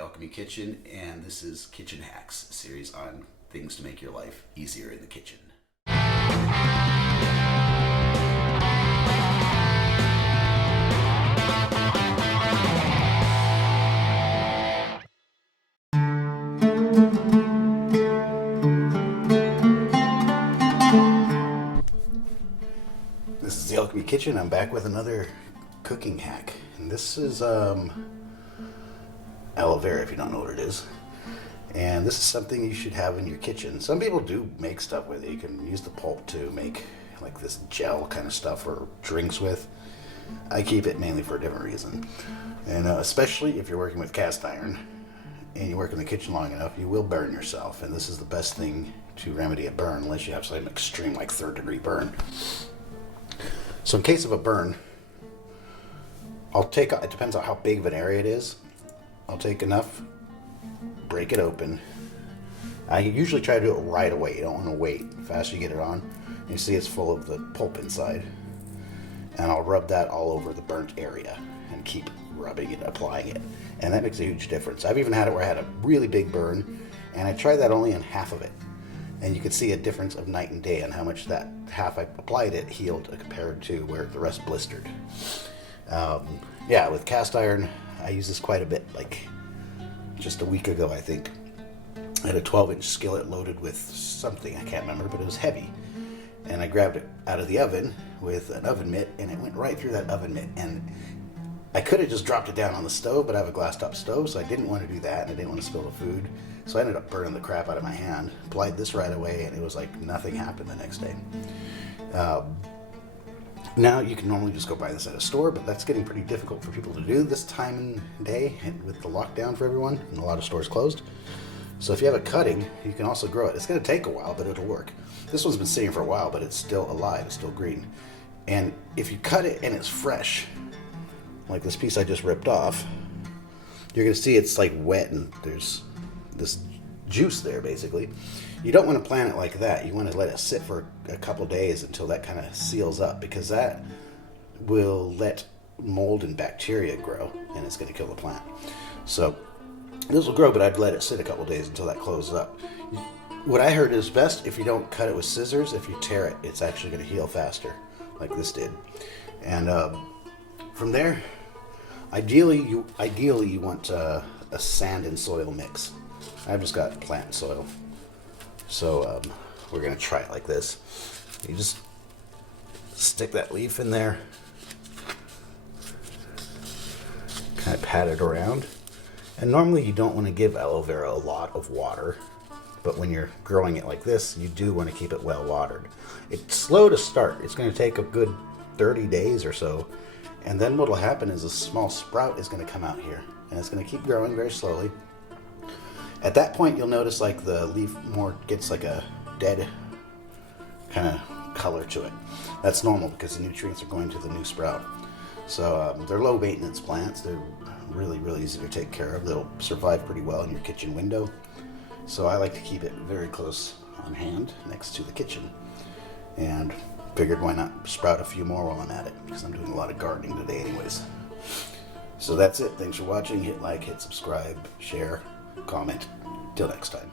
Alchemy Kitchen, and this is Kitchen Hacks, a series on things to make your life easier in the kitchen. This is the Alchemy Kitchen. I'm back with another cooking hack, and this is aloe vera, if you don't know what it is. And this is something you should have in your kitchen. Some people do make stuff with it. You can use the pulp to make like this gel kind of stuff or drinks with. I keep it mainly for a different reason. And especially if you're working with cast iron and you work in the kitchen long enough, you will burn yourself. And this is the best thing to remedy a burn, unless you have some extreme like 3rd-degree burn. So in case of a burn, it depends on how big of an area it is. I'll take enough, break it open. I usually try to do it right away. You don't want to wait. The faster you get it on, you see it's full of the pulp inside. And I'll rub that all over the burnt area and keep rubbing it, applying it. And that makes a huge difference. I've even had it where I had a really big burn, and I tried that only on half of it. And you could see a difference of night and day on how much that half I applied it healed compared to where the rest blistered. Yeah, with cast iron, I use this quite a bit, like just a week ago, I think. I had a 12-inch skillet loaded with something, I can't remember, but it was heavy. And I grabbed it out of the oven with an oven mitt, and it went right through that oven mitt. And I could have just dropped it down on the stove, but I have a glass top stove, so I didn't want to do that, and I didn't want to spill the food. So I ended up burning the crap out of my hand. Applied this right away, and it was like nothing happened the next day. Now you can normally just go buy this at a store, but that's getting pretty difficult for people to do this time and day with the lockdown for everyone, and a lot of stores closed. So if you have a cutting, you can also grow it. It's going to take a while, but it'll work. This one's been sitting for a while, but it's still alive. It's still green. And if you cut it and it's fresh, like this piece I just ripped off, you're going to see it's like wet and there's this juice there, basically. You don't want to plant it like that. You want to let it sit for a couple days until that kind of seals up, because that will let mold and bacteria grow, and it's going to kill the plant. So this will grow, but I'd let it sit a couple days until that closes up. What I heard is best if you don't cut it with scissors. If you tear it, it's actually going to heal faster, like this did. And from there, ideally you want a sand and soil mix. I've just got plant soil. So we're going to try it like this. You just stick that leaf in there, kind of pat it around. And normally you don't want to give aloe vera a lot of water, but when you're growing it like this, you do want to keep it well watered. It's slow to start. It's going to take a good 30 days or so. And then what will happen is a small sprout is going to come out here, and it's going to keep growing very slowly. At that point, you'll notice like the leaf more gets like a dead kind of color to it. That's normal because the nutrients are going to the new sprout. So they're low maintenance plants. They're really, really easy to take care of. They'll survive pretty well in your kitchen window. So I like to keep it very close on hand next to the kitchen. And figured why not sprout a few more while I'm at it, because I'm doing a lot of gardening today anyways. So that's it. Thanks for watching. Hit like, hit subscribe, share, comment. Till next time.